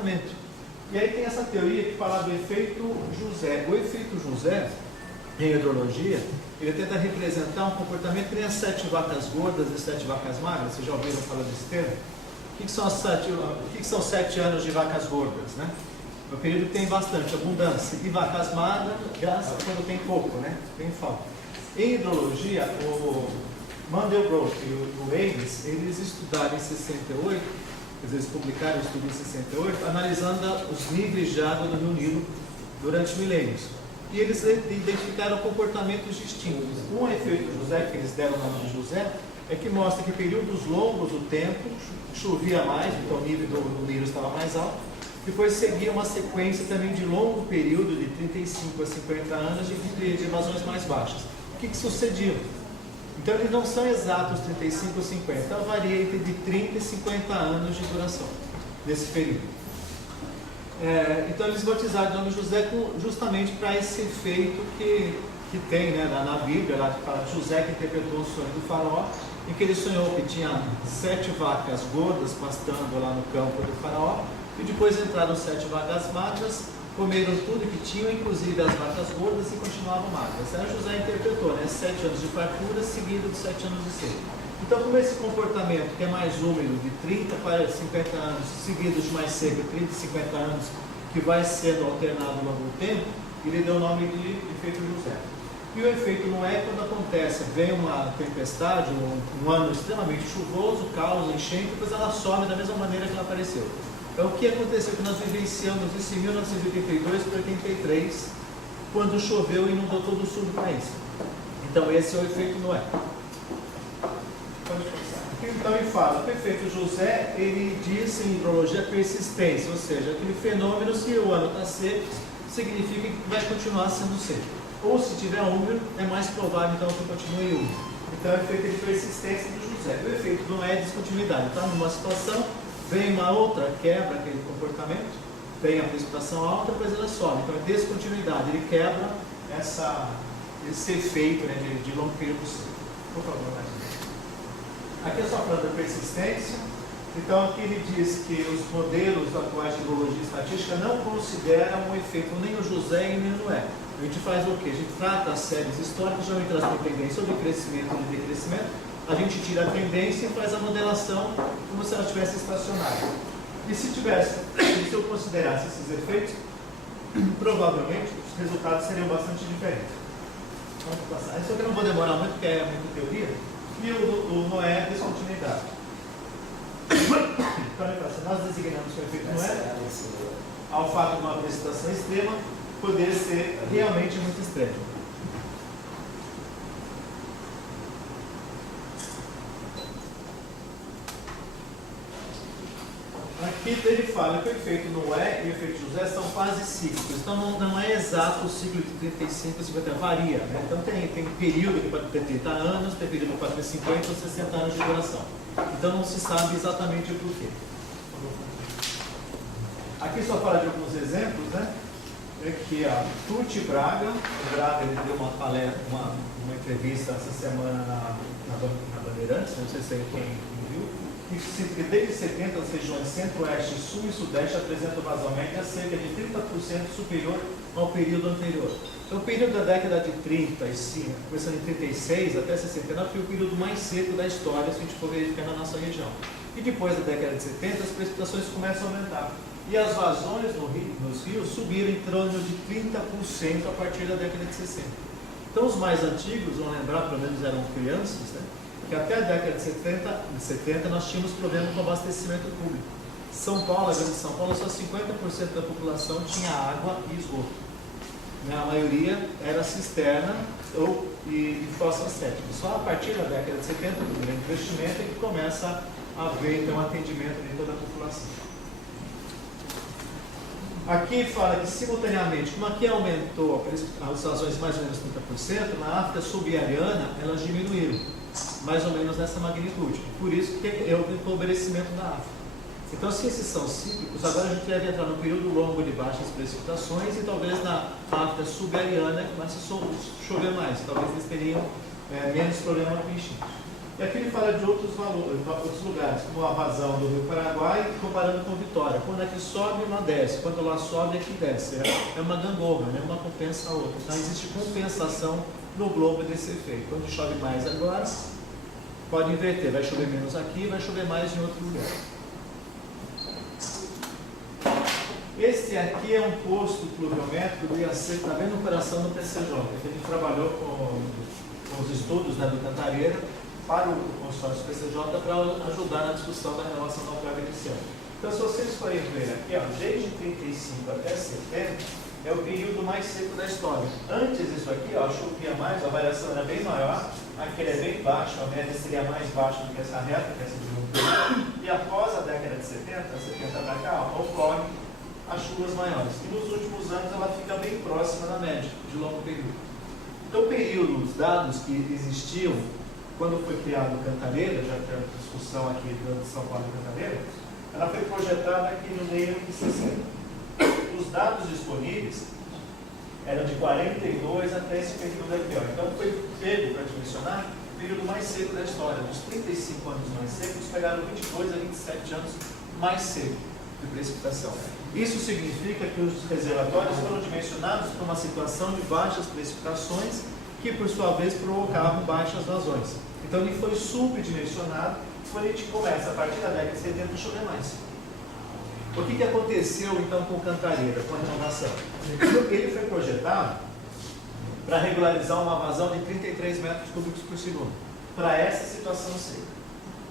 comportamento. E aí tem essa teoria que fala do efeito José. O efeito José, em hidrologia, ele tenta representar um comportamento que nem as 7 vacas gordas e 7 vacas magras. Vocês já ouviram falar desse termo? O que são 7 anos de vacas gordas, né? No período que tem bastante abundância. E vacas magras, quando tem pouco, né? Tem falta. Em hidrologia, o Mandelbrot e o Ames, eles estudaram em 68, quer dizer, eles publicaram o estudo em 68, analisando os níveis de água do Rio Nilo durante milênios. E eles identificaram comportamentos distintos. Um efeito José, que eles deram o nome de José, é que mostra que em períodos longos do tempo chovia mais, então o nível do Nilo estava mais alto. Depois seguia uma sequência também de longo período, de 35 a 50 anos, de evasões mais baixas. O que sucedia? Então eles não são exatos 35 ou 50, então varia entre de 30 e 50 anos de duração nesse período. Então eles batizaram o nome de José justamente para esse efeito que tem, né, na Bíblia, lá que fala de José que interpretou o sonho do faraó, em que ele sonhou que tinha 7 vacas gordas pastando lá no campo do faraó, e depois entraram 7 vacas magras, comeram tudo que tinham, inclusive as vacas gordas, e continuavam magras. Aí José interpretou, né, 7 anos de fartura seguido de 7 anos de seca. Então, como esse comportamento que é mais úmido, de 30 para 50 anos, seguido de mais seco, 30 e 50 anos, que vai sendo alternado ao longo do tempo, ele deu o nome de efeito José. E o efeito Noé, quando acontece, vem uma tempestade, um ano extremamente chuvoso, causa enchente, depois ela some da mesma maneira que ela apareceu. Então, o que aconteceu? Que nós vivenciamos isso em 1982 para 83, quando choveu e inundou todo o sul do país. Então, esse é o efeito Noé. Então, ele fala que o efeito José, ele diz em hidrologia persistência, ou seja, aquele fenômeno, se o ano está seco, significa que vai continuar sendo seco. Ou se tiver úmido, é mais provável então que continue úmido. Então, é o efeito de persistência do José. O efeito não é descontinuidade. Está numa situação, vem uma outra, quebra aquele comportamento, vem a precipitação alta, depois ela sobe. Então, é descontinuidade. Ele quebra esse efeito, né, de longo período seco. Por favor, mais um. Aqui é só falando da persistência. Então, aqui ele diz que os modelos atuais de hidrologia estatística não consideram o efeito nem o José e nem o Noé. A gente faz o quê? A gente trata as séries históricas, geralmente elas têm tendência ou de crescimento ou de decrescimento. A gente tira a tendência e faz a modelação como se ela estivesse estacionária. E se eu considerasse esses efeitos, provavelmente os resultados seriam bastante diferentes. Vamos passar. Isso aqui eu não vou demorar muito, porque é muita teoria. E o Noé é descontinuidade. Então, nós designamos que o efeito Noé ao fato de uma precipitação extrema poder ser realmente muito extremo. Aqui ele fala que o efeito Noé e o efeito José são fases cíclicas. Então não é exato o ciclo de 35 a 50 anos, varia. Né? Então tem período que pode ter 30 anos, tem período que pode ter 50 ou 60 anos de duração. Então não se sabe exatamente o porquê. Aqui só fala de alguns exemplos, né? Aqui, Tuti Braga. O Braga ele deu uma palestra, uma entrevista essa semana na Bandeirantes, não sei se quem viu. Que desde 70 as regiões centro-oeste, sul e sudeste apresentam vazão média cerca de 30% superior ao período anterior. Então, o período da década de 35, começando em 36 até 69, foi o período mais seco da história, se a gente for verificar na nossa região. E depois da década de 70, as precipitações começam a aumentar. E as vazões nos rios subiram em torno de 30% a partir da década de 60. Então, os mais antigos, vão lembrar, pelo menos eram crianças, né? Que até a década de 70 nós tínhamos problema com abastecimento público. São Paulo, a grande São Paulo, só 50% da população tinha água e esgoto. A maioria era cisterna e fossa séptica. Só a partir da década de 70, do grande investimento, é que começa a haver então, atendimento de toda a população. Aqui fala que simultaneamente, como aqui aumentou as vazões mais ou menos 30%, na África subsaariana elas diminuíram. Mais ou menos nessa magnitude. Por isso que é o empobrecimento da África. Então, se esses são cíclicos, agora a gente deve entrar num período longo de baixas precipitações e talvez na África subsaariana comece a chover mais. Talvez eles teriam menos problema com enchentes. E aqui ele fala de outros valores, outros lugares, como a vazão do Rio Paraguai, comparando com Vitória. Quando aqui sobe, uma desce. Quando lá sobe, aqui desce. É uma gangorra, né? Uma compensa a outra. Então existe compensação no globo desse efeito. Quando chove mais agora, pode inverter. Vai chover menos aqui, vai chover mais em outro lugar. Esse aqui é um posto pluviométrico do IAC, está bem no coração do PCJ, que a gente trabalhou com os estudos, né, do Cantareira para o consórcio PCJ para ajudar na discussão da renovação da prova inicial. Então, se vocês forem ver aqui, ó, desde 35 até setembro, é o período mais seco da história. Antes disso aqui, ó, chovia mais, a variação era bem maior, aqui ele é bem baixo, a média seria mais baixa do que essa reta, que é essa de um período. E após a década de 70 para cá, ó, ocorre as chuvas maiores. E nos últimos anos ela fica bem próxima da média, de longo período. Então, períodos, dados que existiam quando foi criado o Cantareira, já que a discussão aqui de São Paulo e Cantareira, ela foi projetada aqui no meio de 60. Os dados disponíveis eram de 42 até esse período aqui. Ó. Então, foi pego para dimensionar o período mais seco da história. Dos 35 anos mais secos, pegaram 22 a 27 anos mais seco de precipitação. Isso significa que os reservatórios foram dimensionados para uma situação de baixas precipitações que, por sua vez, provocavam baixas vazões. Então, ele foi subdimensionado quando a gente começa, a partir da década de 70, a chover mais. O que aconteceu, então, com o Cantareira, com a renovação? Ele foi projetado para regularizar uma vazão de 33 metros cúbicos por segundo, para essa situação seca.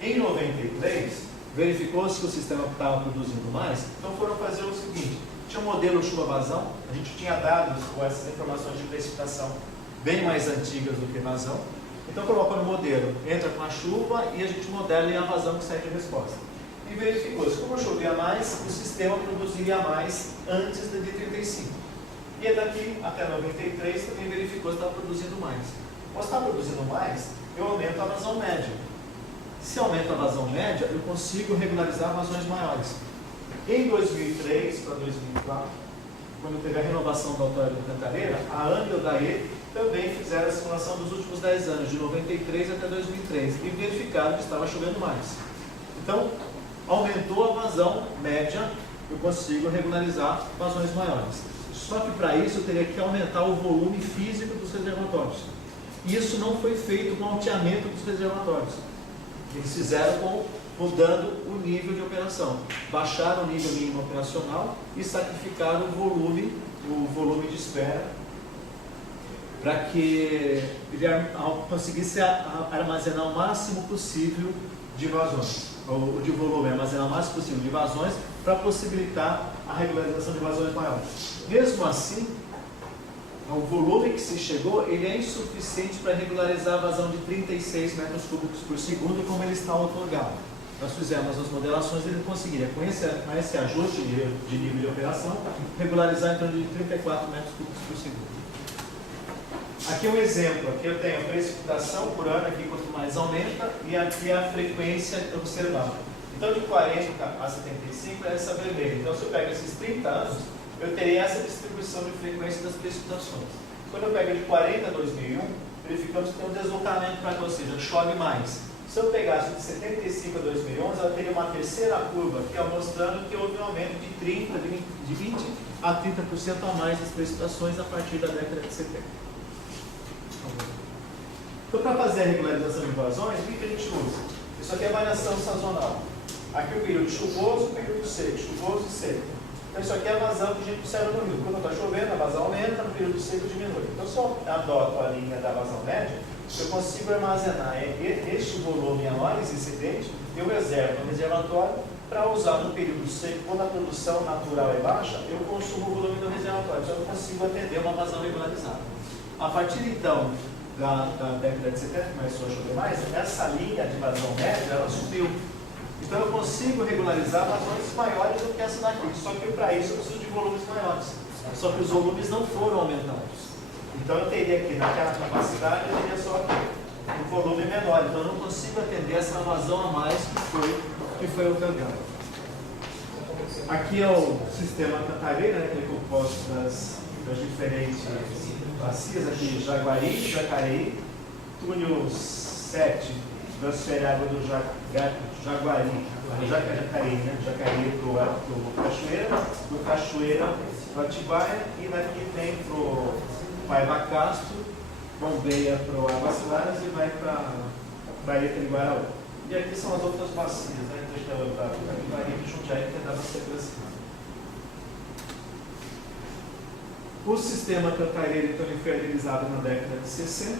Em 93, verificou-se que o sistema estava produzindo mais, então foram fazer o seguinte: tinha um modelo chuva-vazão, a gente tinha dados com essas informações de precipitação bem mais antigas do que vazão, então colocou no modelo, entra com a chuva e a gente modela a vazão que sai de resposta. E verificou-se, como chovia mais, o sistema produziria mais antes de 35. E daqui até 93 também verificou se estava produzindo mais. Mas está produzindo mais, eu aumento a vazão média. Se aumenta a vazão média, eu consigo regularizar vazões maiores. Em 2003 para 2004, quando teve a renovação da autora do Cantareira, a ANA e o DAE também fizeram a simulação dos últimos 10 anos, de 93 até 2003, e verificaram que estava chovendo mais. Então, aumentou a vazão média, eu consigo regularizar vazões maiores. Só que para isso eu teria que aumentar o volume físico dos reservatórios. E isso não foi feito com o alteamento dos reservatórios. Eles fizeram mudando o nível de operação. Baixaram o nível mínimo operacional e sacrificaram o volume de espera, para que ele conseguisse armazenar o máximo possível de vazões, ou de volume, armazenar o máximo possível de vazões, para possibilitar a regularização de vazões maiores. Mesmo assim, o volume que se chegou, ele é insuficiente para regularizar a vazão de 36 metros cúbicos por segundo, como ele está otorgado. Nós fizemos as modelações e ele conseguiria, com esse ajuste de nível de operação, regularizar em torno de 34 metros cúbicos por segundo. Aqui um exemplo, aqui eu tenho a precipitação por ano, aqui quanto mais aumenta, e aqui a frequência observada. Então, de 40 a 75 é essa vermelha. Então, se eu pego esses 30 anos, eu teria essa distribuição de frequência das precipitações. Quando eu pego de 40 a 2001, verificamos que tem um deslocamento para cá, ou seja, chove mais. Se eu pegasse de 75 a 2011, ela teria uma terceira curva, que é mostrando que houve um aumento de 20 a 30% a mais das precipitações a partir da década de 70. Então, para fazer a regularização de vazões, o que a gente usa? Isso aqui é variação sazonal. Aqui o período chuvoso, o período seco, chuvoso e seco. Então, isso aqui é a vazão que a gente observa no rio. Quando está chovendo, a vazão aumenta, no período seco diminui. Então, se eu adoto a linha da vazão média, eu consigo armazenar este volume a mais incidente, eu reservo no reservatório para usar no período seco. Quando a produção natural é baixa, eu consumo o volume do reservatório. Então, eu consigo atender uma vazão regularizada. A partir, então, da década de 70, começou a chover mais, essa linha de vazão média, ela subiu. Então, eu consigo regularizar vazões maiores do que essa daqui. Só que, para isso, eu preciso de volumes maiores. Só que os volumes não foram aumentados. Então, eu teria aqui, naquela capacidade, eu teria só aqui um volume menor. Então, eu não consigo atender essa vazão a mais que foi otorgada. Aqui é o sistema Cantareira, né, que é composto das diferentes bacias, aqui Jaguari, Jacareí, túnel 7 transfere água do Jaguari, do Jacareí, né? Jacareí para o Cachoeira, do Cachoeira para Atibaia, e daqui vem para o Paiva Castro, bombeia para o Águas Claras e vai para Baía de Guaraú. E aqui são as outras bacias, né? Então, da Baía de Jundiaí, que é da bacia cima. O sistema cantareiro então, ele foi idealizado na década de 60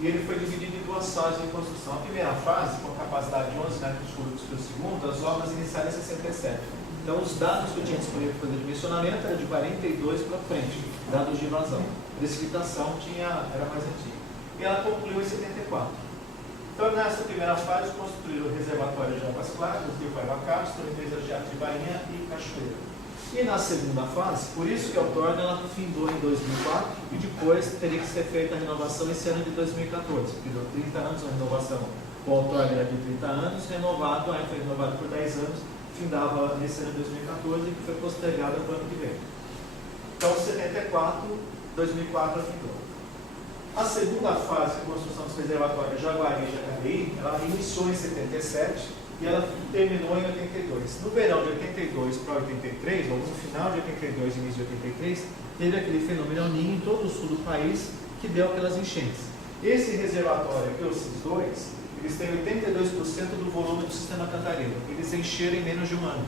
e ele foi dividido em duas fases de construção. A primeira fase, com capacidade de 11 metros cúbicos por segundo, as obras iniciaram em 67. Então, os dados que eu tinha disponível para fazer dimensionamento eram de 42 para frente, dados de vazão. A precipitação era mais antiga. E ela concluiu em 74. Então, nessa primeira fase, construíram o reservatório de Águas Claras, o Rio Paiva Castro, represas de Atibainha e Cachoeira. E na segunda fase, por isso que a outorga ela findou em 2004 e depois teria que ser feita a renovação esse ano de 2014, porque deu 30 anos a renovação. O outorga era de 30 anos, renovado, aí foi renovado por 10 anos, findava nesse ano de 2014 e que foi postergado para o ano que vem. Então, 74, 2004 findou. A segunda fase de construção dos reservatórios Jaguari e Jacareí, ela iniciou em 77 e ela terminou em 82. No verão de 82 para 83, ou no final de 82 e início de 83, teve aquele fenômeno El Niño em todo o sul do país que deu aquelas enchentes. Esse reservatório aqui, esses dois, eles têm 82% do volume do sistema cantareiro. Eles encheram em menos de um ano.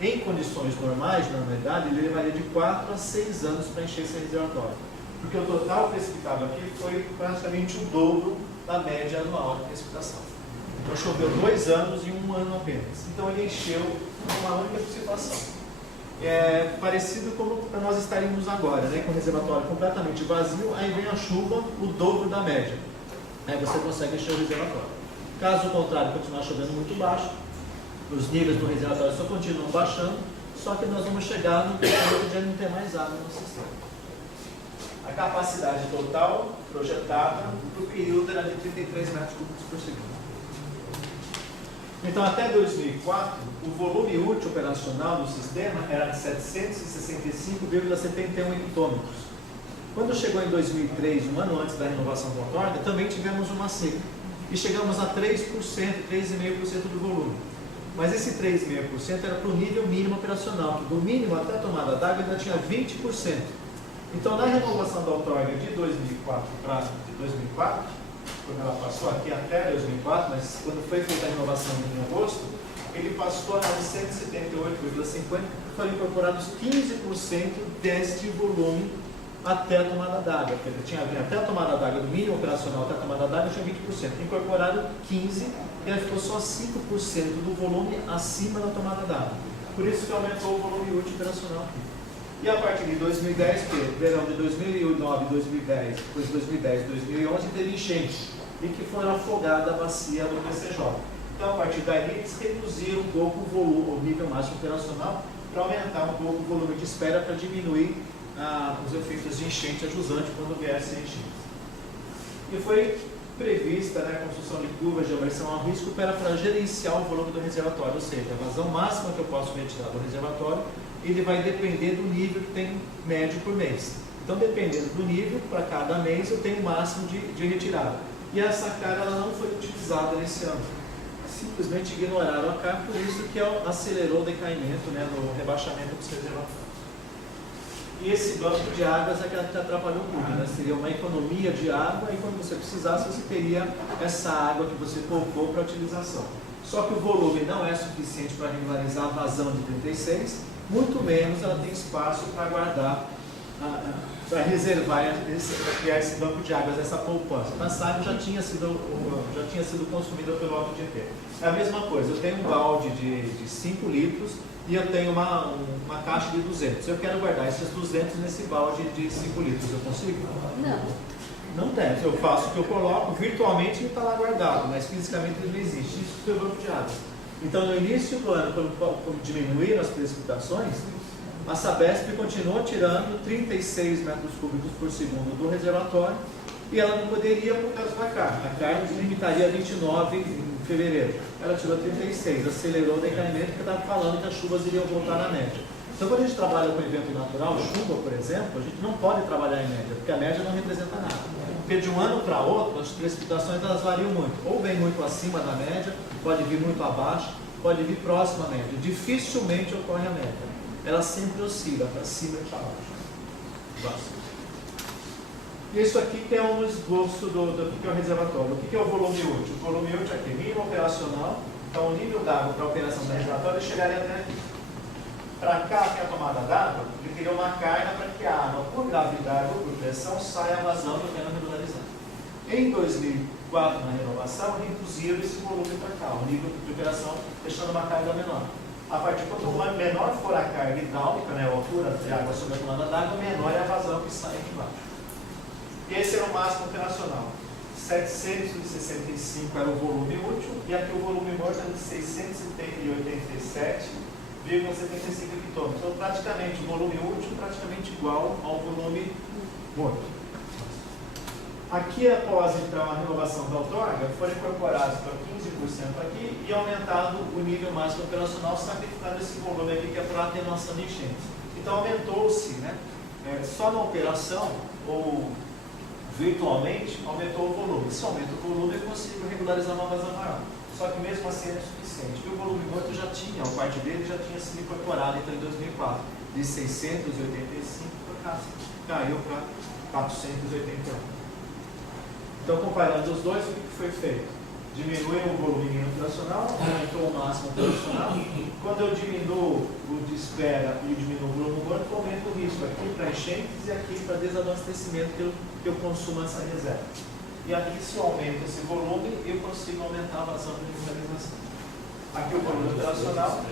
Em condições normais, de normalidade, ele levaria de 4 a 6 anos para encher esse reservatório. Porque o total precipitado aqui foi praticamente o dobro da média anual de precipitação. Então choveu 2 anos e 1 ano apenas. Então ele encheu uma única precipitação. É parecido como nós estaríamos agora, né? Com o reservatório completamente vazio, aí vem a chuva, o dobro da média. Aí você consegue encher o reservatório. Caso contrário, continuar chovendo muito baixo, os níveis do reservatório só continuam baixando, só que nós vamos chegar no ponto de não ter mais água no sistema. A capacidade total projetada para o período era de 33 metros cúbicos por segundo. Então, até 2004, o volume útil operacional do sistema era de 765,71 hectômetros. Quando chegou em 2003, um ano antes da renovação da outorga, também tivemos uma seca. E chegamos a 3%, 3,5% do volume. Mas esse 3,5% era para o nível mínimo operacional, que do mínimo até a tomada d'água ainda tinha 20%. Então, na renovação da outorga de 2004 para 2004, quando ela passou aqui até 2004, mas quando foi feita a renovação em agosto, ele passou a 978,50, foram incorporados 15% deste volume até a tomada d'água. Tinha até a tomada d'água, do mínimo operacional até a tomada d'água, tinha 20%. Incorporaram 15% e aí ficou só 5% do volume acima da tomada d'água. Por isso que aumentou o volume útil operacional aqui. E a partir de 2010, verão de 2009, 2010, depois de 2010 e 2011, teve enchente e que foram afogadas a bacia do PCJ. Então, a partir daí, eles reduziram um pouco o volume, o nível máximo operacional, para aumentar um pouco o volume de espera, para diminuir os efeitos de enchente ajusante quando viesse a enchente. E foi prevista, né, a construção de curvas de aversão ao risco para gerenciar o volume do reservatório, ou seja, a vazão máxima que eu posso retirar do reservatório, ele vai depender do nível que tem médio por mês. Então, dependendo do nível, para cada mês eu tenho o máximo de retirada. E essa carga ela não foi utilizada nesse ano. Simplesmente ignoraram a carga, por isso que acelerou o decaimento, né, no rebaixamento dos reservatórios. E esse banco de águas é que atrapalhou tudo, né? Seria uma economia de água e quando você precisasse, você teria essa água que você poupou para utilização. Só que o volume não é suficiente para regularizar a vazão de 36, muito menos ela tem espaço para guardar, para reservar, para criar esse banco de águas, essa poupança. Essa água já tinha sido consumida pelo Alto Tietê. É a mesma coisa, eu tenho um balde de 5 litros e eu tenho uma caixa de 200. Eu quero guardar esses 200 nesse balde de 5 litros, eu consigo? Não. Não deve. Eu faço o que eu coloco, virtualmente ele está lá guardado, mas fisicamente ele não existe. Isso foi o banco de águas. Então, no início do ano, quando diminuíram as precipitações, a Sabesp continuou tirando 36 metros cúbicos por segundo do reservatório E ela não poderia por causa da carne. A carne limitaria a 29 em fevereiro. Ela tirou 36, acelerou o decaimento porque estava falando que as chuvas iriam voltar à média. Então, quando a gente trabalha com evento natural, chuva, por exemplo, a gente não pode trabalhar em média, porque a média não representa nada. Porque de um ano para outro, as precipitações elas variam muito. Ou vem muito acima da média, pode vir muito abaixo, pode vir próxima à média. Dificilmente ocorre a média. Ela sempre oscila para cima e para baixo. E isso aqui que é um esboço do que é o reservatório. O que é o volume útil? O volume útil é aqui, mínimo operacional. Então, o nível d'água para a operação do reservatório chegaria até aqui. Para cá, que é a tomada d'água, ele teria uma carga para que a água, por gravidade ou por pressão, saia a vazão que eu quero regularizar. Em 2004, na renovação, reduziram esse volume para cá, o nível de operação, deixando uma carga menor. A partir de quanto menor for a carga hidráulica, né, a altura de água sobre a tomada d'água, menor é a vazão que sai aqui embaixo. E esse era o máximo operacional. 765 era o volume útil, e aqui o volume morto era de 687,75 hectômetros. Então, praticamente, o volume útil praticamente igual ao volume morto. Aqui, após então a renovação da outorga, foram incorporados para 15% aqui e aumentado o nível máximo operacional, sacrificando esse volume aqui que é para atenuação de enchentes. Então, aumentou-se, né? Só na operação, ou virtualmente, aumentou o volume. Se aumenta o volume, eu consigo regularizar uma vazão maior. Só que mesmo assim é suficiente. E o volume morto já tinha, a parte dele já tinha sido incorporado então, em 2004. De 685 caiu para 481. Então, comparando os dois, o que foi feito? Diminuiu o volume mínimo operacional, aumentou o máximo operacional. Quando eu diminuo o de espera e diminuo o volume morto, eu aumento o risco aqui para enchentes e aqui para desabastecimento que eu consumo essa reserva. E aqui, se eu aumento esse volume, eu consigo aumentar a vazão de regularização. Aqui o volume operacional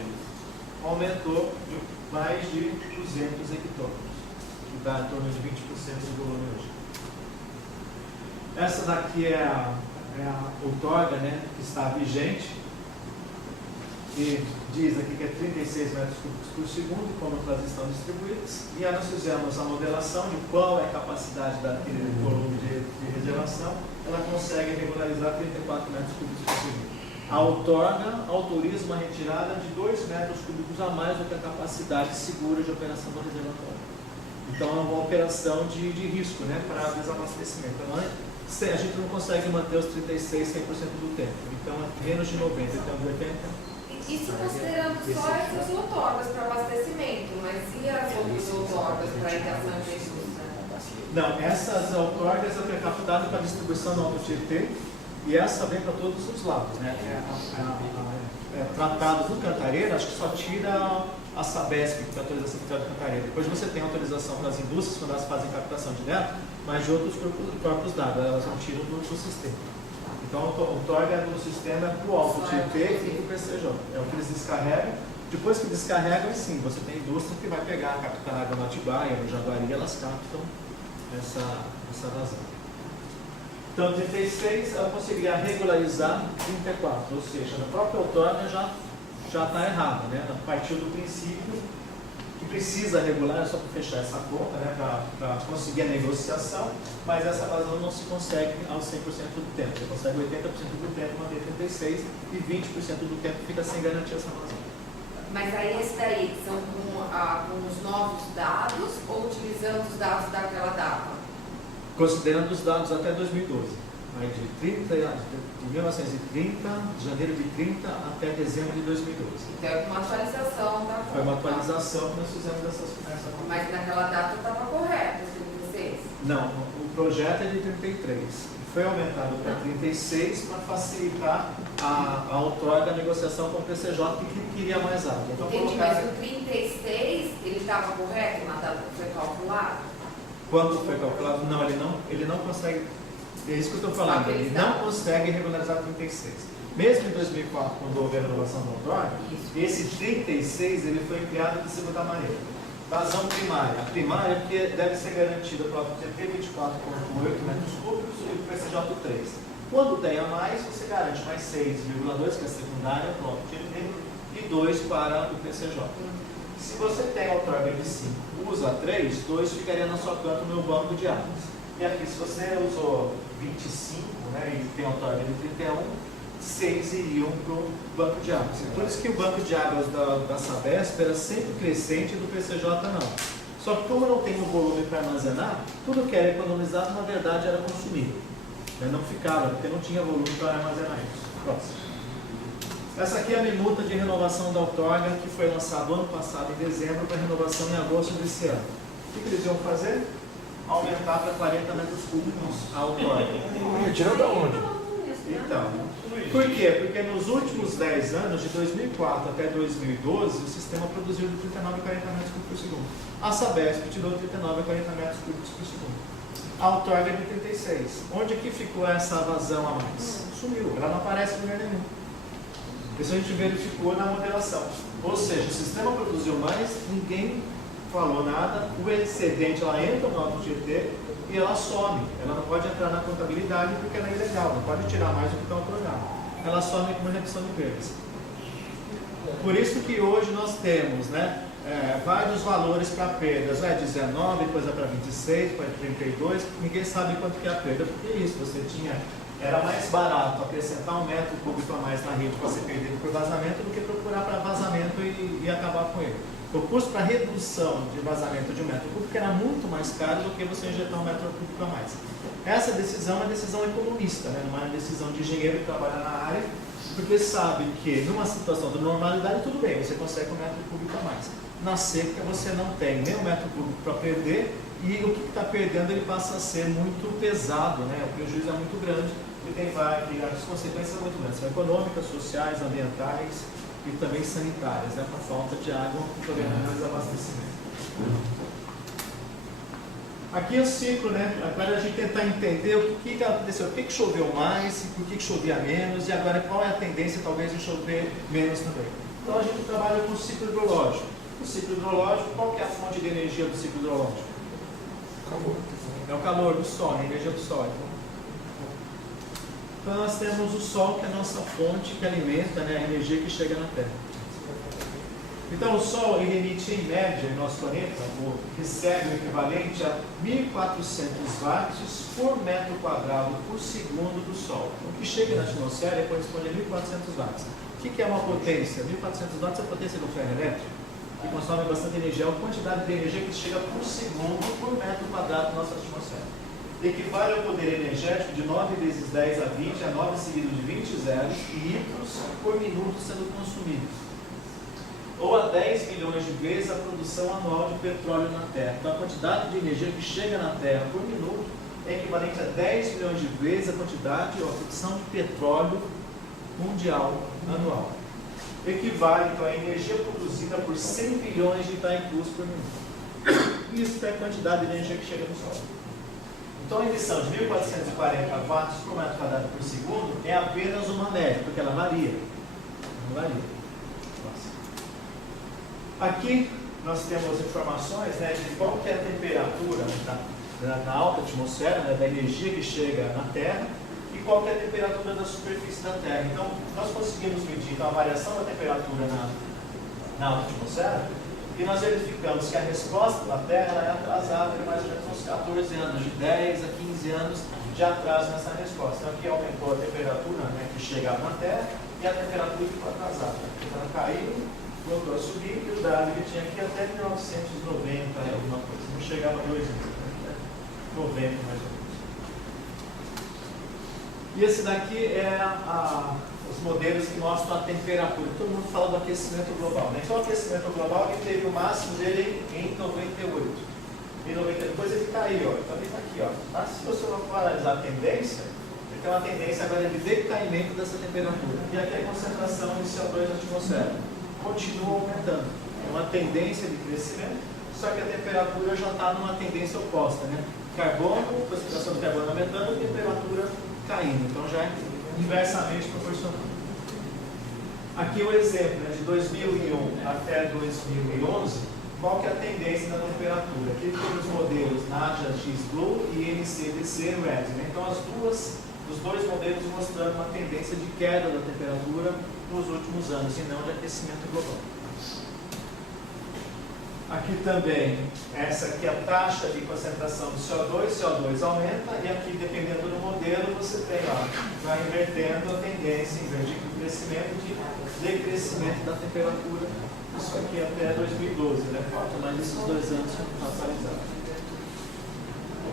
aumentou de mais de 200 hectômetros, que dá em torno de 20% do volume hoje. Essa daqui é a outorga, né, que está vigente, que diz aqui que é 36 metros cúbicos por segundo, como elas estão distribuídas, e aí nós fizemos a modelação de qual é a capacidade daquele volume de reservação. Ela consegue regularizar 34 metros cúbicos por segundo. A outorga autoriza uma retirada de 2 metros cúbicos a mais do que a capacidade segura de operação do reservatório. Então é uma operação de risco, né, para desabastecimento. Então, a gente não consegue manter os 36 100% do tempo. Então é menos de 90, então 80. Isso considerando só essas outorgas para abastecimento, mas e as outras outorgas para irrigação de indústria? Não, essas outorgas é captada para distribuição no Alto Tietê e essa vem para todos os lados, né? Tratado do Cantareira, acho que só tira a Sabesp, que é a autorização do Cantareira. Depois você tem autorização para as indústrias, quando elas fazem captação direta, mas de outros corpos d'água, elas não tiram do sistema. Então, a outorga do sistema é para o Alto Tietê e para o PCJ. É o que eles descarregam. Depois que descarregam, sim, você tem indústria que vai pegar, captar água no Atibaia, no Jaguari, elas captam essa vazão. Então, 36, ela conseguiria regularizar 34, ou seja, a própria outorga já está errada, né? A partir do princípio que precisa regular, é só para fechar essa conta, né? Para conseguir a negociação, mas essa vazão não se consegue ao 100% do tempo. Você consegue 80% do tempo manter 36 e 20% do tempo fica sem garantir essa vazão. Mas aí esse daí são com os novos dados ou utilizando os dados daquela data? Considerando os dados até 2012, aí de 1930, de janeiro de 30 até dezembro de 2012. Então é uma atualização da conta. Foi uma atualização que nós fizemos essa conta. Mas naquela data estava correto, os 36? Não, o projeto é de 33. Foi aumentado para 36 para facilitar a outorga da negociação com o PCJ que queria mais água. Então, entendi, mas o 36, ele estava correto na data que foi calculado? Quanto foi calculado? Não, ele não consegue. É isso que eu estou falando. Ele não consegue regularizar 36. Mesmo em 2004, quando houve a renovação da outorga, esse 36 ele foi criado da seguinte maneira. Vazão primária. A primária é porque deve ser garantida para o TP 24,8 metros cúbicos e o PCJ 3. Quando tem a mais, você garante mais 6,2, que é a secundária, para o TP, e 2 para o PCJ. Se você tem a outorga de 5, usa 3, 2 ficaria na sua canto no banco de águas. E aqui, se você usou 25, né, e tem outorga de 31, 6 iriam para o banco de águas. Por isso que o banco de águas da Sabesp era sempre crescente e do PCJ não. Só que como não tem o volume para armazenar, tudo que era economizado, na verdade, era consumido. Não ficava, porque não tinha volume para armazenar isso. Próximo. Essa aqui é a minuta de renovação da outorga, que foi lançada ano passado, em dezembro, para renovação em agosto desse ano. O que eles iam fazer? Aumentar para 40 metros cúbicos a outorga. Tirando da onde? Então, por quê? Porque nos últimos 10 anos, de 2004 até 2012, o sistema produziu de 39 a 40 metros cúbicos por segundo. A Sabesp tirou 39 a 40 metros cúbicos por segundo. A outorga é de 36. Onde que ficou essa vazão a mais? Sumiu, ela não aparece em lugar nenhum. Isso a gente verificou na modelação. Ou seja, o sistema produziu mais, ninguém falou nada, o excedente ela entra no Alto Tietê e ela some. Ela não pode entrar na contabilidade porque ela é ilegal, não pode tirar mais do que está otorgado. Ela some com uma redução de perdas. Por isso que hoje nós temos, né, vários valores para perdas, 19, depois vai para 26, para 32, ninguém sabe quanto que é a perda, porque é isso, era mais barato acrescentar 1 metro cúbico a mais na rede para ser perdido por vazamento do que procurar para vazamento e acabar com ele. O custo para redução de vazamento de 1 metro cúbico era muito mais caro do que você injetar 1 metro cúbico a mais. Essa decisão é uma decisão economista, né? Não é uma decisão de engenheiro que trabalha na área, porque sabe que numa situação de normalidade tudo bem, você consegue 1 metro cúbico a mais. Na seca você não tem nem 1 metro cúbico para perder e o que está perdendo ele passa a ser muito pesado, né? O prejuízo é muito grande e tem várias consequências muito grandes, são econômicas, sociais, ambientais e também sanitárias, né? Com a falta de água e também no desabastecimento. Aqui é o ciclo, né? Agora a gente tentar entender o que aconteceu, por que choveu mais, por que chovia menos e agora qual é a tendência talvez de chover menos também. Então a gente trabalha com o ciclo hidrológico. O ciclo hidrológico, qual que é a fonte de energia do ciclo hidrológico? Calor. É o calor do sol, a energia do sol. Então nós temos o sol, que é a nossa fonte que alimenta, né, a energia que chega na Terra. Então o sol ele emite em média em nosso planeta, recebe o equivalente a 1.400 watts por metro quadrado por segundo do sol. O que chega na atmosfera corresponde a 1.400 watts. O que é uma potência? 1.400 watts é a potência do ferro elétrico, que consome bastante energia, é a quantidade de energia que chega por segundo por metro quadrado da nossa atmosfera. Equivale ao poder energético de 9 vezes 10 a 20, a 9 seguido de 20 zeros, litros por minuto sendo consumidos. Ou a 10 milhões de vezes a produção anual de petróleo na Terra. Então a quantidade de energia que chega na Terra por minuto é equivalente a 10 milhões de vezes a quantidade, a produção de petróleo mundial anual. Equivale então a energia produzida por 100 bilhões de Itaicus por minuto. Isso é a quantidade de energia que chega no Sol. Então a emissão de 1.440 watts por metro quadrado por segundo é apenas uma média, porque ela varia. Não varia. Aqui nós temos informações, né, de qual que é a temperatura na alta atmosfera, né, da energia que chega na Terra, e qual que é a temperatura da superfície da Terra. Então, nós conseguimos medir então, a variação da temperatura na alta atmosfera, e nós verificamos que a resposta da Terra é atrasada de mais ou menos uns 14 anos, de 10 a 15 anos de atraso nessa resposta. Então, aqui aumentou a temperatura, né, que chegava na Terra, e a temperatura ficou atrasada. Então, ela caiu, voltou a subir, e o dado que tinha aqui até 1990, alguma coisa, não chegava a 2 anos, né? 90 mais ou menos. E esse daqui é os modelos que mostram a temperatura. Todo mundo fala do aquecimento global, né? Então o aquecimento global ele teve o máximo dele em 98. Em 90, depois ele caiu, ó. Então ele está aqui, ó. Mas se você for analisar a tendência, ele tem uma tendência agora de decaimento dessa temperatura. E aqui a concentração de CO2 na atmosfera continua aumentando. É uma tendência de crescimento, só que a temperatura já está numa tendência oposta, né? Carbono, concentração de carbono aumentando, temperatura caindo. Então já é inversamente proporcional. Aqui o exemplo, né, de 2001 até 2011, qual que é a tendência da temperatura? Aqui tem os modelos NAJA X-Blue e NCDC Red, né? Então os dois modelos mostrando uma tendência de queda da temperatura nos últimos anos e não de aquecimento global. Aqui também, essa aqui é a taxa de concentração do CO2, CO2 aumenta, e aqui, dependendo do modelo, você tem, ó, vai invertendo a tendência, em vez de crescimento, de decrescimento da temperatura. Isso aqui até 2012, né? Falta mais esses 2 anos para atualizar.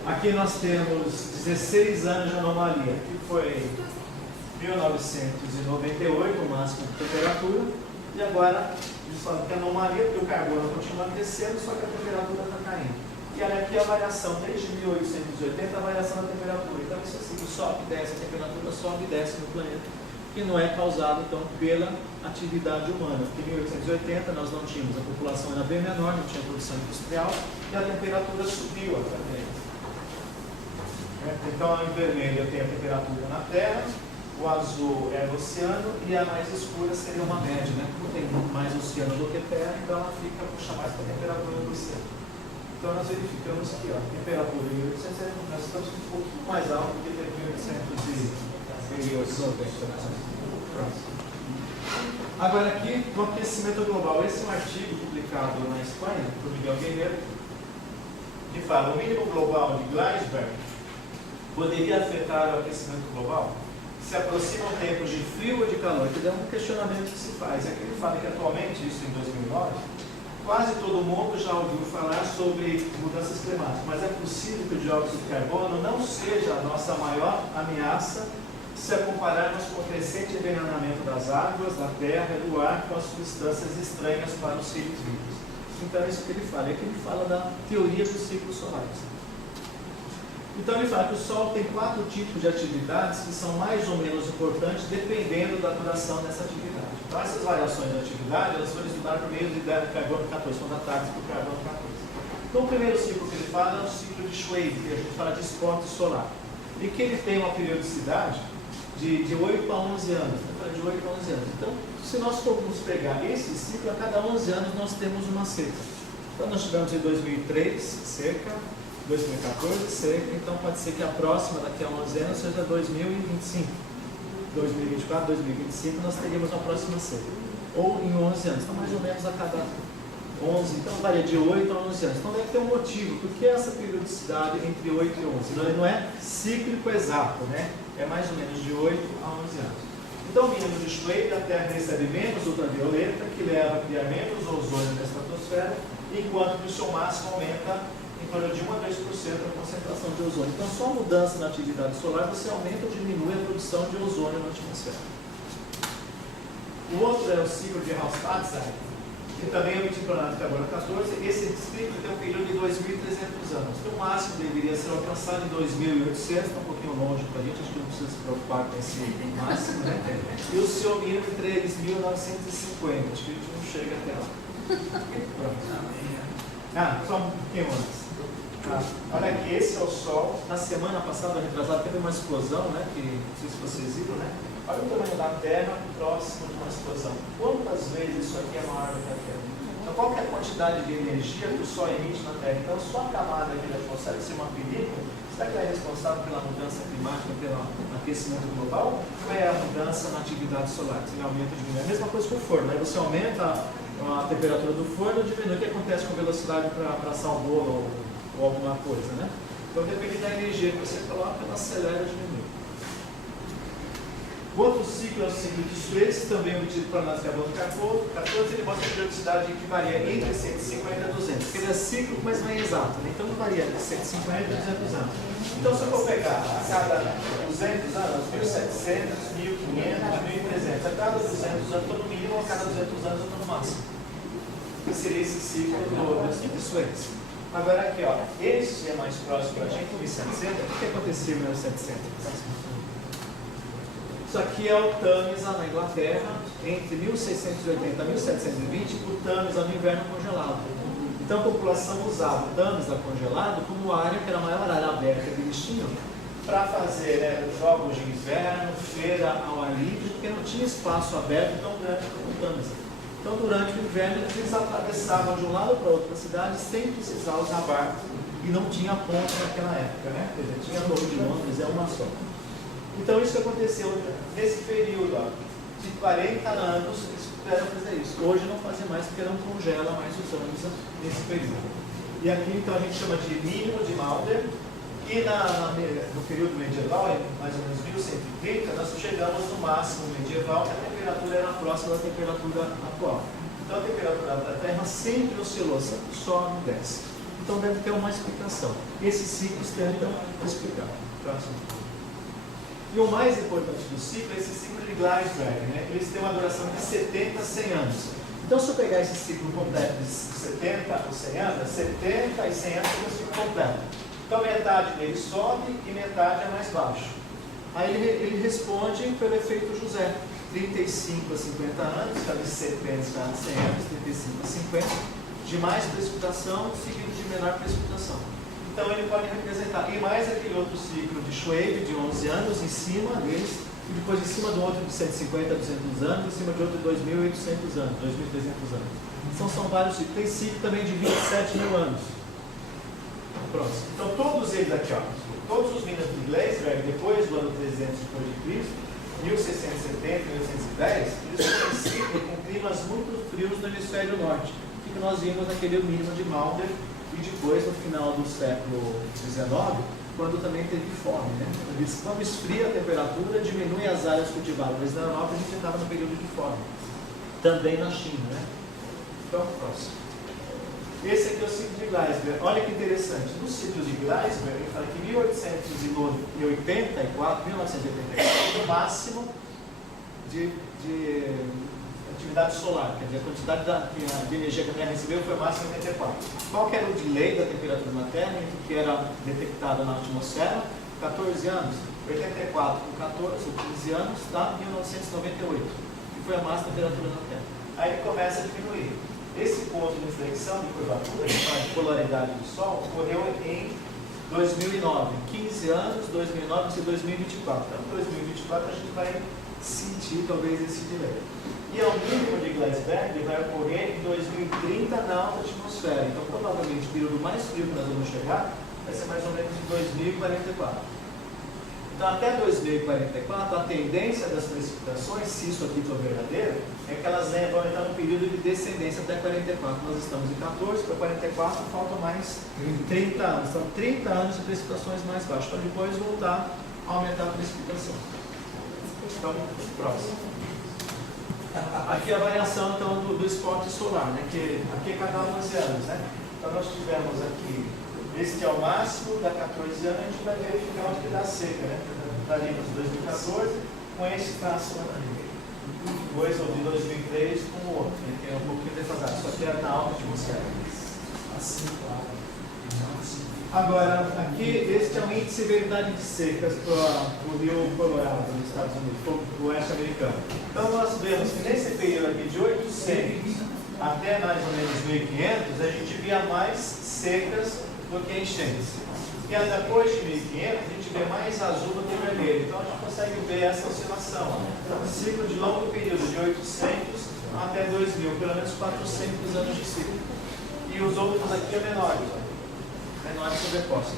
Aqui nós temos 16 anos de anomalia, que foi 1998, o máximo de temperatura, e agora eles falam que é anomalia, porque o carbono continua crescendo, só que a temperatura está caindo. E olha aqui a variação, desde 1880, a variação da temperatura. Então isso assim, sobe e desce, a temperatura sobe e desce no planeta, que não é causado então pela atividade humana. Porque em 1880 nós não tínhamos, a população era bem menor, não tinha produção industrial, e a temperatura subiu também. Então em vermelho eu tenho a temperatura na Terra, o azul é o oceano e a mais escura seria uma média, né? Como tem mais oceano do que terra, então ela fica, puxa mais para a temperatura do oceano. Então nós verificamos aqui, ó, a temperatura em 1800, nós estamos um pouquinho mais alto do que em 1890. Agora aqui, o aquecimento global. Esse é um artigo publicado na Espanha, por Miguel Guerreiro, que fala o mínimo global de Gleisberg poderia afetar o aquecimento global? Se aproximam tempos de frio ou de calor, que é um questionamento que se faz. Aqui ele fala que atualmente, isso em 2009, quase todo mundo já ouviu falar sobre mudanças climáticas, mas é possível que o dióxido de carbono não seja a nossa maior ameaça se a compararmos com o crescente envenenamento das águas, da terra e do ar com as substâncias estranhas para os seres vivos. Então é isso que ele fala. Aqui ele fala da teoria dos ciclos solares. Então ele fala que o Sol tem 4 tipos de atividades que são mais ou menos importantes dependendo da duração dessa atividade. Então essas variações de atividade, elas foram estudadas por meio de carbono 14, são datadas por carbono 14. Então o primeiro ciclo que ele fala é o ciclo de Schwabe, que a gente fala de esporte solar. E que ele tem uma periodicidade de 8 a 11 anos. De 8 a 11 anos. Então, se nós formos pegar esse ciclo, a cada 11 anos nós temos uma seca. Então nós tivemos em 2003 seca, 2014 seca, então pode ser que a próxima daqui a 11 anos seja 2025. 2024, 2025 nós teríamos uma próxima seca. Ou em 11 anos, então mais ou menos a cada 11, então varia de 8 a 11 anos. Então deve ter um motivo, porque essa periodicidade entre 8 e 11 não é cíclico exato, né? É mais ou menos de 8 a 11 anos. Então, o mínimo de Schwabe, a Terra recebe menos ultravioleta, que leva a criar menos ozônio na estratosfera, enquanto que o seu máximo aumenta em torno de 1 a 2% a concentração de ozônio. Então, só a mudança na atividade solar, você aumenta ou diminui a produção de ozônio na atmosfera. O outro é o ciclo de Hallstatt, que também é emitido pelo carbono 14. Esse ciclo tem um período de 2.300 anos. Então, o máximo deveria ser alcançado em 2.800, está um pouquinho longe para a gente, acho que não precisa se preocupar com esse máximo, né? E o seu mínimo em 3.950, acho que a gente não chega até lá. Pronto. Só um pouquinho antes. Olha aqui, esse é o Sol. Na semana passada, retrasada, teve uma explosão, né? Que não sei se vocês viram, né? Olha o tamanho da Terra próximo de uma explosão. Quantas vezes isso aqui é maior do que a Terra? Então, qual que é a quantidade de energia que o Sol emite na Terra? Então, só a camada aqui da atmosfera, ser uma película, será que ela é responsável pela mudança climática, pelo aquecimento global? Ou é a mudança na atividade solar? Se ele aumenta ou diminui? É a mesma coisa com o forno, né? Você aumenta a temperatura do forno ou diminui. O que acontece com a velocidade para assar o bolo ou alguma coisa, né? Então, depende da energia que você coloca, ela acelera ou diminui. O outro ciclo é o ciclo de Suez, também obtido por análise de carbono 14, ele mostra a periodicidade que varia entre 150 e 200. Porque ele é cíclico, mas não é exato, né? Então não varia entre 150 e 200 anos. Então se eu for pegar a cada 200 anos, 1.700, 1.500, 1.300, a cada 200 anos eu estou no mínimo, a cada 200 anos eu estou no máximo. Que seria esse ciclo de Suez. Agora aqui, ó, esse é mais próximo da gente, 1.700. O que aconteceu em 1.700? Isso aqui é o Tâmisa na Inglaterra, entre 1680 e 1720, o Tâmisa no inverno congelado. Então a população usava o Tâmisa congelado como área, que era a maior área aberta que eles tinham, para fazer jogos de inverno, feira ao ar livre, porque não tinha espaço aberto tão grande como o Tâmisa. Então durante o inverno eles atravessavam de um lado para outro da cidade sem precisar usar barco, e não tinha ponte naquela época, né? Quer dizer, tinha Torre de Londres, é uma só. Então isso aconteceu nesse período, ó. de 40 anos eles puderam fazer isso. Hoje não fazem mais porque não congela mais os anos nesse período. E aqui então a gente chama de mínimo de Maunder. E no período medieval, em mais ou menos 1130, nós chegamos no máximo medieval, que a temperatura era próxima da temperatura atual. Então a temperatura da Terra sempre oscilou, sempre sobe e desce. Então deve ter uma explicação. Esses ciclos tentam explicar. Próximo. E o mais importante do ciclo é esse ciclo de Gleisberg, né? Eles têm uma duração de 70 a 100 anos. Então se eu pegar esse ciclo completo de 70 ou 100 anos, 70 e 100 anos é o ciclo completo. Então metade dele sobe e metade é mais baixo. Aí ele responde pelo efeito José. 35 a 50 anos, de 70 a 100 anos, 35 a 50, de mais precipitação, seguido de menor precipitação. Então ele pode representar, e mais aquele outro ciclo de Schwab, de 11 anos, em cima deles, e depois em cima do outro de 150 a 200 anos, em cima de outro de 2.800 anos, 2.300 anos. Então são vários ciclos. Tem ciclo também de 27 mil anos. Próximo. Então todos eles aqui, ó, todos os minas de Gleisberg, depois do ano 300 depois de Cristo, 1670, 1810, eles coinciden com climas muito frios no hemisfério norte, que nós vimos naquele mínimo de Maunder, e depois no final do século XIX, quando também teve fome, né? Quando esfria a temperatura, diminui as áreas cultivadas, mas na Europa a gente estava no período de fome, também na China, né? Então, próximo. Esse aqui é o ciclo de Gleisberg. Olha que interessante. No ciclo de Gleisberg, ele fala que 1984 o máximo de atividade solar. Quer dizer, a quantidade de energia que a Terra recebeu foi o máximo de 84. Qual que era o delay da temperatura na Terra entre o que era detectado na atmosfera? 14 anos. 84 com 14 ou 15 anos dá 1998. Que foi a máxima temperatura na Terra. Aí ele começa a diminuir. Esse ponto de inflexão de curvatura, que fala de polaridade do Sol, ocorreu em 2009. 15 anos, 2009 vai ser 2024. Então, em 2024 a gente vai sentir talvez esse delay. E ao mínimo de Gleisberg vai ocorrer em 2030 na alta atmosfera. Então, provavelmente, o período mais frio que nós vamos chegar vai ser mais ou menos em 2044. Então, até 2044, a tendência das precipitações, se isso aqui for verdadeiro, é que elas vão entrar no período de descendência até 44. Nós estamos em 14, para 44 faltam mais 30 anos. Então, 30 anos de precipitações mais baixas, para depois voltar a aumentar a precipitação. Então, próximo. Aqui a variação então, do esporte solar, né? Que aqui é cada 11 anos. Né? Então, nós tivemos aqui. Este é o máximo, da 14 anos a gente vai verificar onde que dá seca, né? Está ali nos 2014, com esse traço depois ou de 2003 com o outro, né? Que é um pouquinho defasado, só que é na alta atmosfera. Agora, aqui, este é o índice de severidade de secas para o Rio Colorado, nos Estados Unidos, o oeste americano. Então, nós vemos que nesse período aqui de 800 até mais ou menos 1500, a gente via mais secas do que enchentes. E depois de 1500, a gente vê mais azul do que vermelho. Então a gente consegue ver essa oscilação. Um ciclo de longo período, de 800 até 2000, pelo menos 400 anos de ciclo. E os outros aqui são menores. Menores sobrepostos.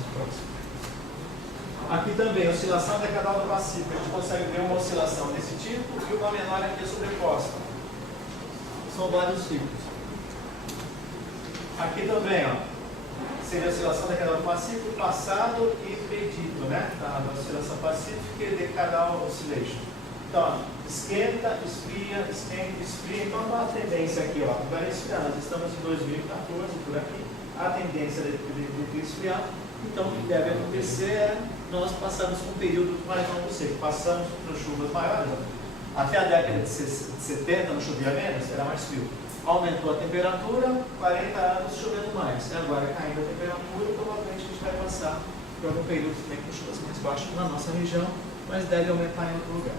Aqui também, oscilação decadal do Pacífico. A gente consegue ver uma oscilação desse tipo e uma menor aqui sobreposta. São vários ciclos. Aqui também, ó. Seria a oscilação decadal do Pacífico, passado e predito, né? Da oscilação pacífica e decadal oscillation. Então, esquenta, esfria, esquenta, esfria. Então, a tendência aqui, ó, vai esfriar. Nós estamos em 2014, por aqui. A tendência de esfriar. Então, o que deve acontecer é nós passamos por um período mais longo seco. Passamos por chuvas maiores. Até a década de 70 não chovia menos, era mais frio. Aumentou a temperatura, 40 anos chovendo mais. E agora, caindo a temperatura, provavelmente a gente vai passar por algum período também com chuvas mais baixas na nossa região, mas deve aumentar em outro lugar.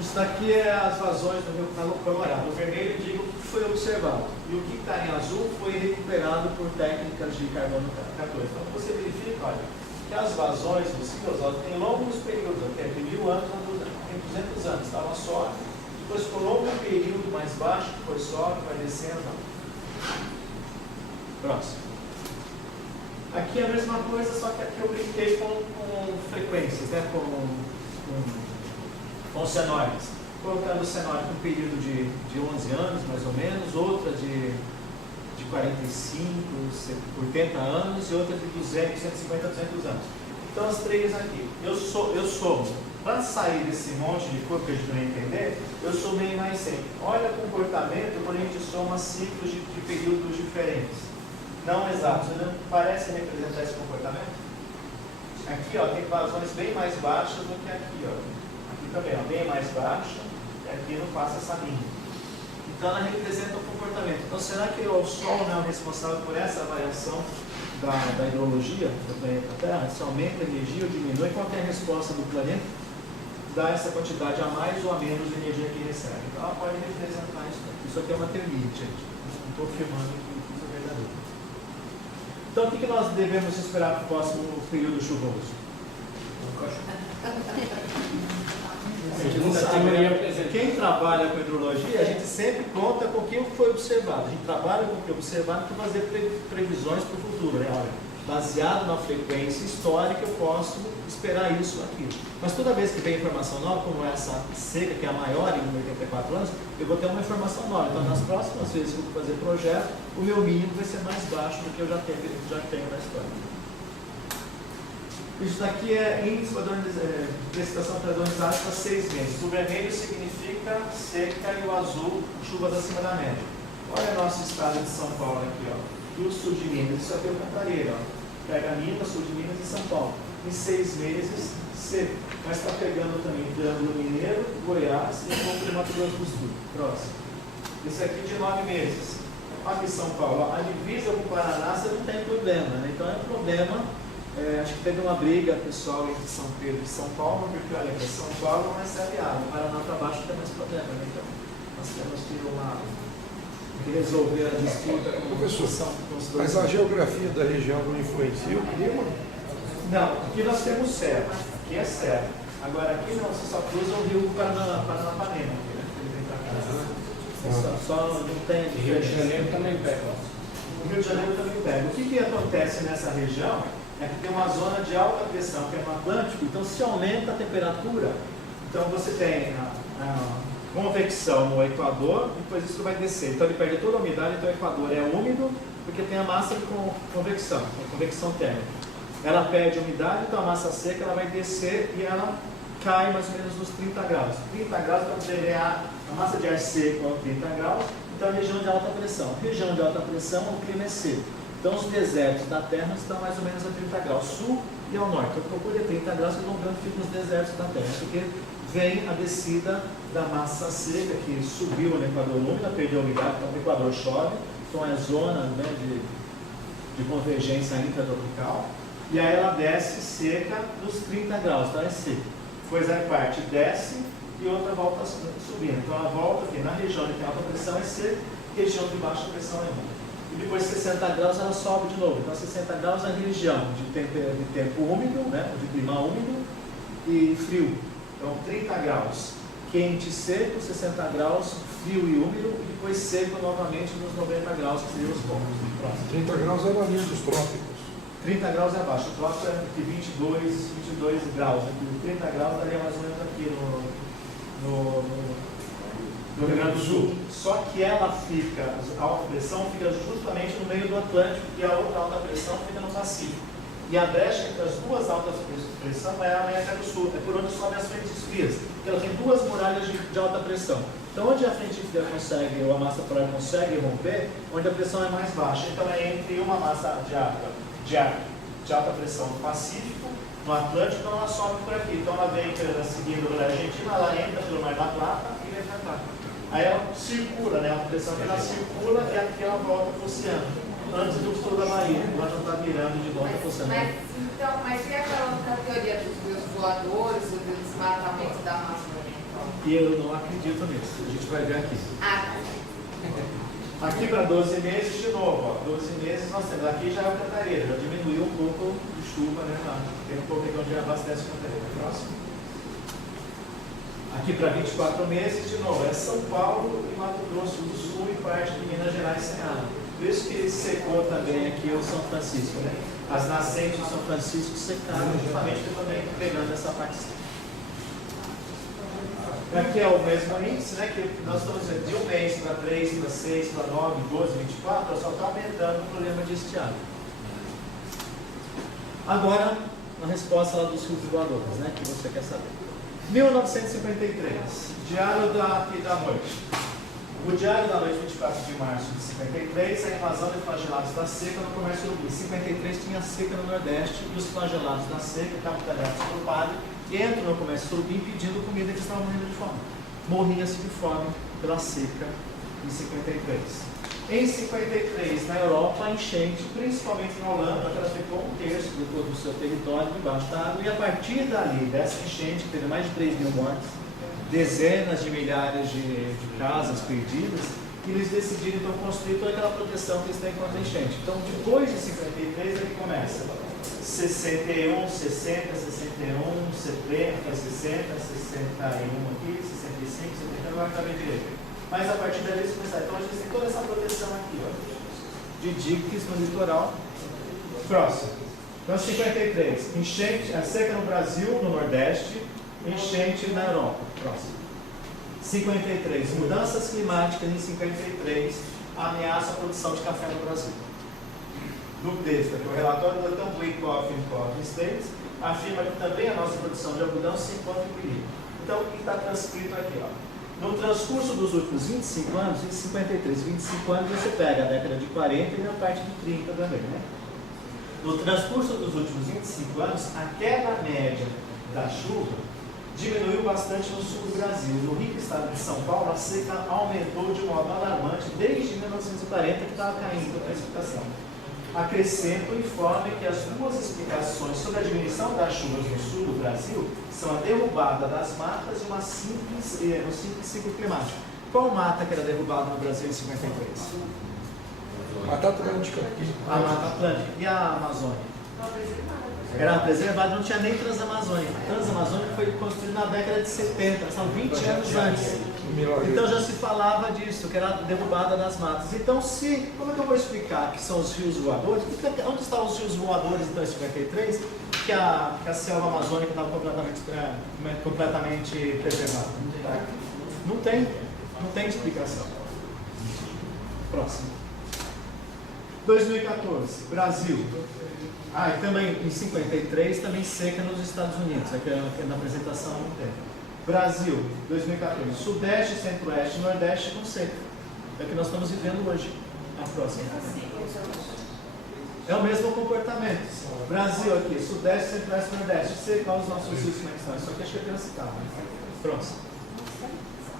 Isso daqui é as vazões do Rio Colorado. O vermelho eu digo que foi observado. E o que está em azul foi recuperado por técnicas de carbono 14. Então você verifica, olha, que as vazões do ciclo têm longos períodos, até de 1000 anos a 200 anos, estava só. Depois ficou longo um período mais baixo, depois sobe, vai descendo. Próximo. Aqui é a mesma coisa, só que aqui eu brinquei com frequências, né? com com senoides. Colocando o senoide com um período de 11 anos, mais ou menos, outra de 45, 80 anos e outra de 200, 150, 200 anos. Então, as três aqui. Eu sou para sair desse monte de coisa que a gente vai entender, eu somei mais 100. Olha o comportamento quando a gente soma ciclos de períodos diferentes. Não exatos, não parece representar esse comportamento? Aqui, ó, tem vazões bem mais baixas do que aqui, ó. Aqui também, ó, bem mais baixa, e aqui não passa essa linha. Então, ela representa o comportamento. Então, será que o Sol não é o responsável por essa variação da hidrologia do planeta Terra? Se aumenta a energia ou diminui, qual é a resposta do planeta? Dá essa quantidade a mais ou a menos de energia que recebe. Então, ela pode representar isso. Isso aqui é uma teoria, gente. Não estou afirmando que isso é verdadeiro. Então, o que nós devemos esperar para o próximo período chuvoso? Quem trabalha com hidrologia, a gente sempre conta com o que foi observado. A gente trabalha com o que é observado para fazer previsões para o futuro. Né? Olha, baseado na frequência histórica, eu posso esperar isso aqui. Mas toda vez que vem informação nova, como essa seca, que é a maior em 84 anos, eu vou ter uma informação nova. Então, nas próximas vezes que eu vou fazer projeto, o meu mínimo vai ser mais baixo do que eu já tenho na história. Isso daqui é índice de precipitação padronizada para 6 meses. O vermelho significa seca e o azul, chuvas acima da média. Olha o nosso estado de São Paulo aqui, ó. Do sul de Minas, isso aqui é o Cantareira, ó. Pega Minas, sul de Minas e São Paulo. Em 6 meses, seco. Mas está pegando também Triângulo Mineiro, Goiás e um pouco de Mato Grosso do Sul. Próximo. Isso aqui de 9 meses. Aqui São Paulo, a divisa com o Paraná você não tem problema, né? Então é um problema. Acho que teve uma briga pessoal entre São Pedro e São Paulo, porque olha, São Paulo não recebe água, Paraná para baixo tem mais problema, né? Então nós temos que resolver a disputa com Professor, mas a geografia da região não influencia o clima? Não, aqui nós temos serra, aqui é serra. Agora aqui não, você só cruza o rio Paranapanema, né? Ele vem para cá. Só não tem. E Rio de Janeiro também pega. O Rio de Janeiro também pega. O que acontece nessa região? É que tem uma zona de alta pressão, que é no Atlântico, então se aumenta a temperatura, então você tem a convecção no Equador, depois isso vai descer, então ele perde toda a umidade, então o Equador é úmido, porque tem a massa de convecção, a convecção térmica. Ela perde a umidade, então a massa seca ela vai descer e ela cai mais ou menos nos 30 graus. 30 graus, então dizer, a massa de ar seco é 30 graus, então é região de alta pressão. Região de alta pressão, o clima é seco. Então, os desertos da Terra estão mais ou menos a 30 graus, sul e ao norte. Eu procuro a 30 graus, vocês vão ver onde ficam os desertos da Terra, porque vem a descida da massa seca que subiu no Equador úmido, perdeu a umidade, então o Equador chove, então é zona, né, de convergência intertropical, e aí ela desce seca nos 30 graus, então é seca. Depois a parte desce e outra volta subindo. Então ela volta aqui na região de alta pressão é seca, região de baixa pressão é úmida. E depois de 60 graus ela sobe de novo. Então 60 graus é a região de tempo úmido, né, de clima úmido e frio. Então 30 graus quente e seco, 60 graus frio e úmido, e depois seco novamente nos 90 graus, que seriam os pontos. 30 graus é na linha dos trópicos. 30 graus é abaixo, o trópico é de 22 graus. Aqui, 30 graus daria mais ou menos aqui no Rio Grande do Sul. Só que ela fica, a alta pressão fica justamente no meio do Atlântico e a outra alta pressão fica no Pacífico. E a brecha entre as duas altas pressões é a América do Sul, é por onde sobem as frentes frias, porque ela tem duas muralhas de alta pressão. Então, onde a frente fria consegue, ou a massa polar consegue romper, onde a pressão é mais baixa. Então, é entre uma massa de alta pressão no Pacífico, no Atlântico, então ela sobe por aqui. Então, ela vem seguindo pela Argentina, ela entra pelo Mar da Plata e vem para cá. Aí ela circula, né? A pressão que ela circula e aqui ela volta para o oceano. Antes do sul da Bahia, agora não está virando de volta para o oceano. Mas e aquela outra teoria dos rios voadores, o desmatamento da massa ambiental? E eu não acredito nisso. A gente vai ver aqui. Aqui para 12 meses de novo, ó. 12 meses nós temos. Aqui já é o Cantareira, já diminuiu um pouco de chuva, né? Tem um pouco onde abastece o Cantareira. Próximo. Aqui para 24 meses, de novo, é São Paulo e Mato Grosso do Sul e parte de Minas Gerais sem água. Por isso que secou também aqui o São Francisco, né? As nascentes do São Francisco secaram justamente também pegando essa parte. Aqui é o mesmo índice, né, que nós estamos vendo de um mês para 3, para 6, para 9, 12, 24, só está aumentando o problema de estiagem. Agora, a resposta lá dos rios voadores, né, que você quer saber. 1953, Diário da Noite. O Diário da Noite, 24 de março de 53, a invasão de flagelados da seca no comércio urbano. Em 53 tinha seca no Nordeste e os flagelados da seca, capitalizados pelo padre, entram no comércio surubim pedindo comida, que estavam morrendo de fome. Morria-se de fome pela seca em 53. Em 53, na Europa, a enchente, principalmente na Holanda, ela ficou 1/3 de todo o seu território debaixo da água, e a partir dali, dessa enchente, que teve mais de 3 mil mortes, dezenas de milhares de casas perdidas, e eles decidiram então construir toda aquela proteção que eles têm contra a enchente. Então, depois de 53 é que começa 61, 60, 61, 70, 60, 61 aqui, 65, 70, não vai caber direito. Mas a partir dali eles começaram. Então a gente tem toda essa proteção aqui, ó, de diques no litoral. Próximo. Então 53, enchente, a seca no Brasil, no Nordeste, enchente na Europa. Próximo. 53, mudanças climáticas em 53, ameaça a produção de café no Brasil. No texto, o relatório do Tambui Coffee States afirma que também a nossa produção de algodão se encontra em perigo. Então, o que está transcrito aqui? Ó? No transcurso dos últimos 25 anos, em 53, 25 anos, você pega a década de 40 e a parte de 30 também, né? No transcurso dos últimos 25 anos, a queda média da chuva diminuiu bastante no sul do Brasil. No rico estado de São Paulo, a seca aumentou de modo alarmante desde 1940, que estava caindo a precipitação. Acrescento o informe que as duas explicações sobre a diminuição das chuvas no sul do Brasil são a derrubada das matas e um simples ciclo climático. Qual mata que era derrubada no Brasil em 53? Mata Atlântica. A Mata Atlântica. E a Amazônia? Era preservada, não tinha nem Transamazônica. Transamazônica foi construída na década de 70, são 20 anos antes. Então já se falava disso, que era a derrubada das matas. Então, como é que eu vou explicar que são os rios voadores? Onde estão os rios voadores então, em 53? Que a selva amazônica estava completamente preservada. Não tem explicação. Próximo. 2014, Brasil. E também em 53, também seca nos Estados Unidos, aqui na apresentação não tem. Brasil, 2014, Sudeste, Centro-Oeste e Nordeste com seca. É o que nós estamos vivendo hoje. A próxima. É o mesmo comportamento. Brasil aqui, Sudeste, Centro-Oeste e Nordeste. Seca, os nossos rios como é que estão. Isso aqui acho que é transitado. Próximo.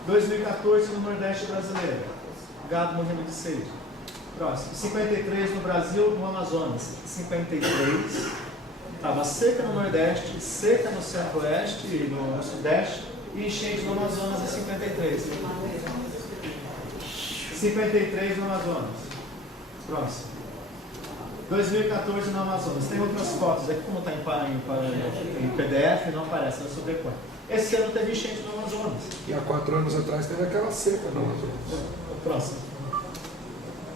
2014 no Nordeste brasileiro. Gado morrendo de sede. Próximo. 53 no Brasil, no Amazonas. 53. Estava seca no Nordeste, seca no Centro-Oeste e no Sudeste e enchente no Amazonas em 53. 53 no Amazonas. Próximo. 2014 no Amazonas. Tem outras fotos aqui, como está em PDF, não aparece, não sobrepõe. Esse ano teve enchente no Amazonas. E há 4 anos atrás teve aquela seca no Amazonas. Próximo.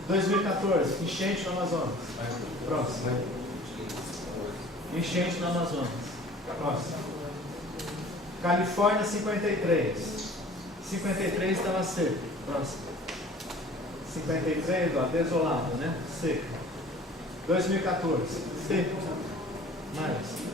2014, enchente no Amazonas. Próximo. Enchente no Amazonas. Próximo. Califórnia, 53. 53 estava seco. Próximo. 53, ó, desolado, né? Seco. 2014, seco. Mais.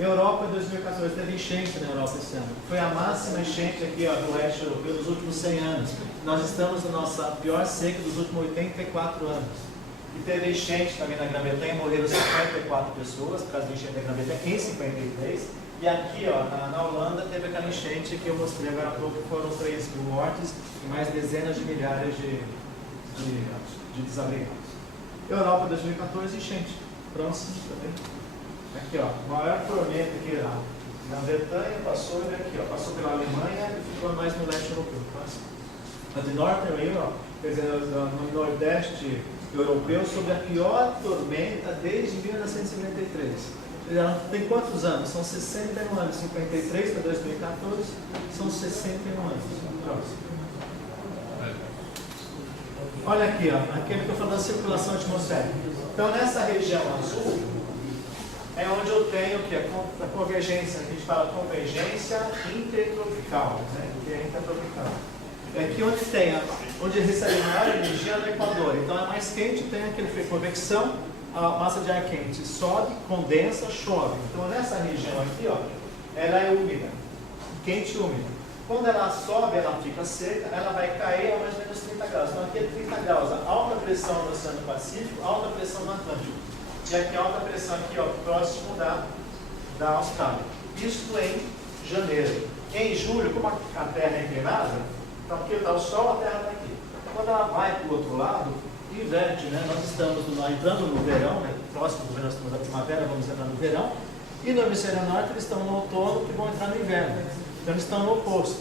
Europa, 2014, teve enchente na Europa esse ano. Foi a máxima enchente aqui, ó, do oeste europeu nos últimos 100 anos. Nós estamos na nossa pior seca dos últimos 84 anos. E teve enchente também na Grã-Bretanha, morreram 54 pessoas por causa da enchente da Grã-Bretanha em 53. E aqui, ó, na Holanda, teve aquela enchente que eu mostrei agora há pouco, foram 3 mil mortes e mais dezenas de milhares de desabrigados. Europa, 2014, enchente. Próximo também. Aqui, ó, maior tormenta aqui na Bretanha, passou aqui, ó, passou pela Alemanha e ficou mais no leste europeu. Próximo. A de Northern Europe, quer dizer, no Nordeste europeu, sobre a pior tormenta desde 1953. Ela tem quantos anos? São 61 anos, 53 para 2014, são 61 anos. Próximo. Olha aqui, ó, aquele que eu falo da circulação atmosférica. Então, nessa região azul, é onde eu tenho o que? A convergência, a gente fala convergência intertropical, né? Que é intertropical. É aqui onde recebe maior energia no Equador. Então é mais quente, tem aquele convecção, a massa de ar quente sobe, condensa, chove. Então nessa região aqui, ó, ela é úmida, quente e úmida. Quando ela sobe, ela fica seca, ela vai cair a mais ou menos 30 graus. Então aqui é 30 graus, alta pressão no Oceano Pacífico, alta pressão no Atlântico. E aqui alta pressão aqui, ó, próximo da Austrália. Isso em janeiro. Em julho, como a Terra é inclinada, então aqui está o Sol, a Terra está aqui. Quando ela vai para o outro lado, inverte, né? Nós estamos entrando no verão, né? Próximo do verão, nós estamos na primavera, vamos entrar no verão. E no hemisfério norte eles estão no outono, que vão entrar no inverno. Então eles estão no oposto.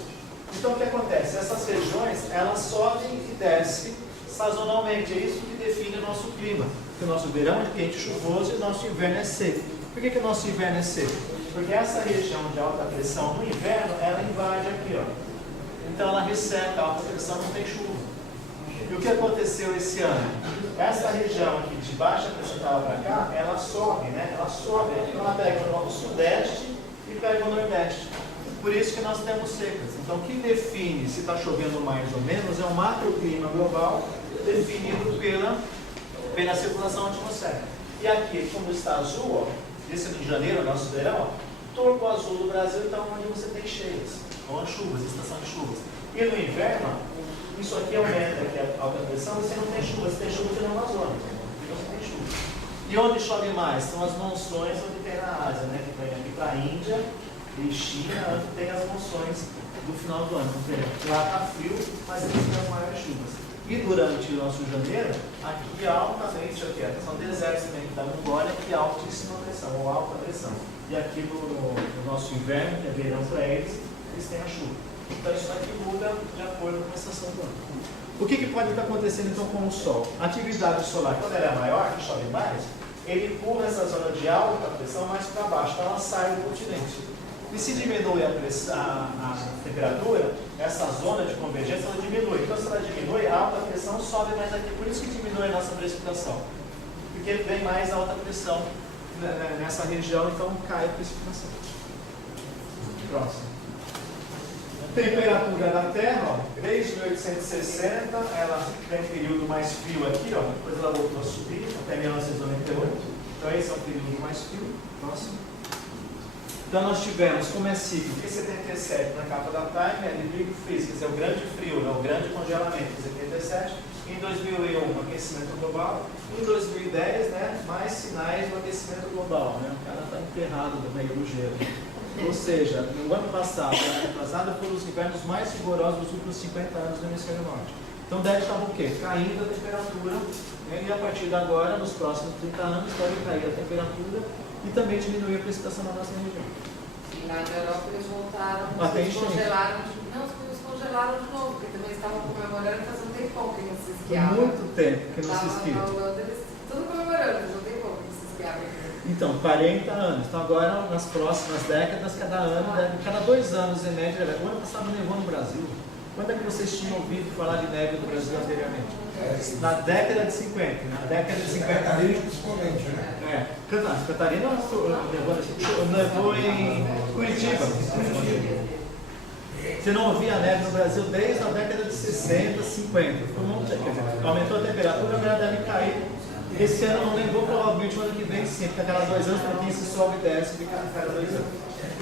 Então o que acontece? Essas regiões, elas sobem e descem sazonalmente. É isso que define o nosso clima. Que o nosso verão é quente e chuvoso e o nosso inverno é seco. Por que o nosso inverno é seco? Porque essa região de alta pressão no inverno, ela invade aqui, ó. Então ela resseca, a alta pressão não tem chuva. E o que aconteceu esse ano? Essa região aqui de baixa pressão para cá, ela sobe, né? Ela sobe, então ela pega o sudeste e pega o nordeste. Por isso que nós temos secas. Então o que define se está chovendo mais ou menos é um macroclima global definido pela circulação atmosférica. E aqui, como está azul, ó, esse de janeiro, nosso verão, turbo azul do Brasil, então onde você tem cheias, ou chuvas, estação de chuvas. E no inverno, isso aqui aumenta aqui a alta pressão, você não tem chuva, você tem chuva no Amazonas, então você tem chuva. E onde chove mais? São as monções onde tem na Ásia, né? Que vem aqui para a Índia e China, onde tem as monções do final do ano. Lá está frio, mas eles têm as maiores chuvas. E durante o nosso janeiro, aqui altamente, aqui, são desertos também da Mongólia, que é altíssima pressão, ou alta pressão. E aqui no nosso inverno, que é verão para eles têm a chuva. Então isso aqui muda de acordo com a estação do ano. O que pode estar acontecendo então com o Sol? A atividade solar, quando ela é maior, que chove mais, ele empurra essa zona de alta pressão mais para baixo, então ela sai do continente. E se diminui a temperatura, essa zona de convergência ela diminui. Então se ela diminui, a alta pressão sobe mais aqui. Por isso que diminui a nossa precipitação. Porque vem mais alta pressão nessa região, então cai a precipitação. Próximo. Temperatura da Terra, ó, desde 1860, ela tem um período mais frio aqui, ó, depois ela voltou a subir até 1998. Então esse é o período mais frio. Próximo. Então nós tivemos, como é ciclo, em 77 na capa da Time, é de Big Freeze, quer dizer, o grande frio, né, o grande congelamento, em 77. Em 2001, aquecimento global. Em 2010, né, mais sinais do aquecimento global. Né, o cara está enterrado no meio do gelo. Ou seja, no ano passado, foram os invernos mais rigorosos dos últimos 50 anos no hemisfério norte. Então deve estar o quê? Caindo a temperatura, né? E a partir de agora, nos próximos 30 anos, deve cair a temperatura e também diminuir a precipitação na nossa região. E lá na Europa eles voltaram, eles congelaram de novo, porque também estavam comemorando faz um tempão que não se esquiava. Muito tempo que não se esquia. Tudo comemorando, faz um tempão que não se esquiava. Então, 40 anos. Então, agora, nas próximas décadas, cada 2 anos, em média, o ano passado nevou no Brasil. Quando é que vocês tinham ouvido falar de neve no Brasil anteriormente? Na década de 50. Na década de 50. Catarina, principalmente, né? Catarina nevou em Curitiba. Você não ouvia neve no Brasil desde a década de 60, 50. Aumentou a temperatura, agora deve cair. Esse ano não nevou, provavelmente o ano que vem sim, porque a cada 2 anos também se sobe e desce, fica a cada 2 anos.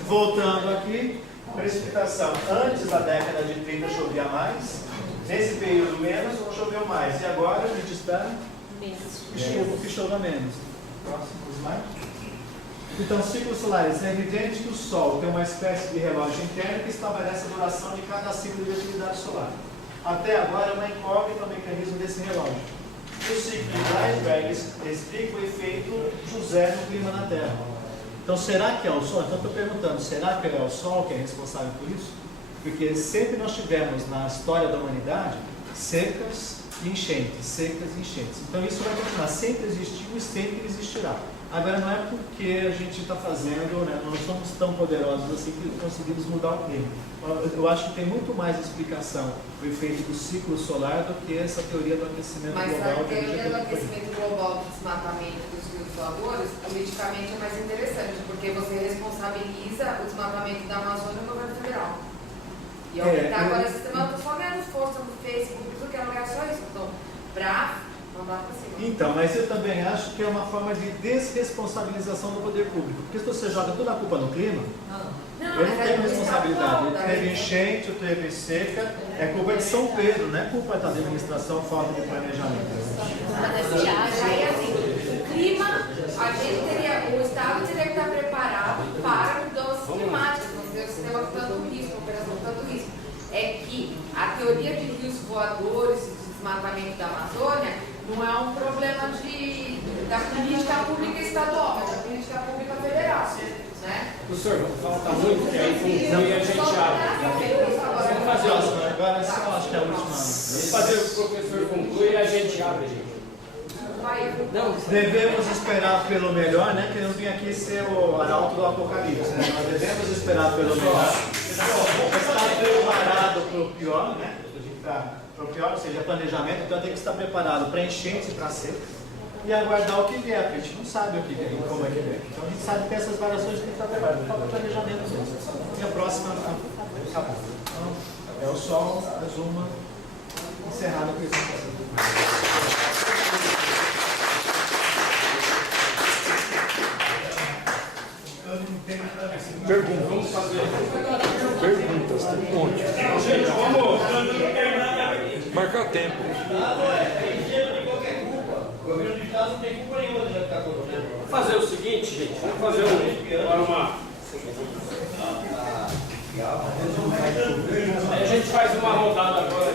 Voltando aqui, precipitação. Antes da década de 30 chovia mais, nesse período menos, não choveu mais. E agora a gente está que chova menos. Próximo slide. Então, ciclos solares. É evidente que o Sol tem uma espécie de relógio interno que estabelece a duração de cada ciclo de atividade solar. Até agora é uma incógnita o mecanismo desse relógio. O ciclo de Rydberg explica o efeito José no clima na Terra. Então, será que é o Sol? Então, estou perguntando, será que é o Sol que é responsável por isso? Porque sempre nós tivemos na história da humanidade secas e enchentes, secas e enchentes. Então, isso vai continuar, sempre existiu e sempre existirá. Agora, não é porque a gente está fazendo, né, não somos tão poderosos assim que conseguimos mudar o clima. Eu acho que tem muito mais explicação o efeito do ciclo solar do que essa teoria do aquecimento global. Mas a teoria do aquecimento global, do desmatamento, dos rios voadores, politicamente é mais interessante, porque você responsabiliza o desmatamento da Amazônia no governo federal. E aumentar agora o sistema, eu tô só ganhando força no Facebook, tudo que é lugar só isso. Então, pra mandar pra cima. Então, mas eu também acho que é uma forma de desresponsabilização do poder público. Porque se você joga toda a culpa no clima, eu não tenho responsabilidade. Teve enchente, teve seca, é culpa de São Pedro, não é culpa da administração, falta de planejamento. Aí, assim, o clima, o Estado teria que estar preparado para mudanças climáticas, não ter um sistema com tanto risco, uma operação com tanto risco. É que a teoria de rios voadores, de desmatamento da Amazônia, não é um problema da política pública estadual, mas da política pública federal. Né? Professor, falta muito, que aí conclui e a gente abre. Vamos fazer agora só acho que é a última. Vamos fazer o professor concluir e a gente abre, gente. Devemos esperar pelo melhor, né? Querendo vir aqui ser o arauto do apocalipse, né? Nós devemos esperar pelo melhor. Estar preparado para o pior, né? Para o pior, ou seja, planejamento, então tem que estar preparado para enchentes e para seca. E aguardar o que vier, porque a gente não sabe o que vem, como é que vem. Então a gente sabe que essas variações tem que estar preparadas. Falta planejamento mesmo. E a próxima acabou. Então, é o sol, resumo, encerrado com isso. Perguntas. Vamos fazer. Perguntas, tem um monte. Gente, vamos. Marcar tempo. O governo de Estado não tem culpa nenhuma de estar colocando. Vamos fazer o seguinte, gente. Vamos fazer Aí a gente faz uma rodada agora.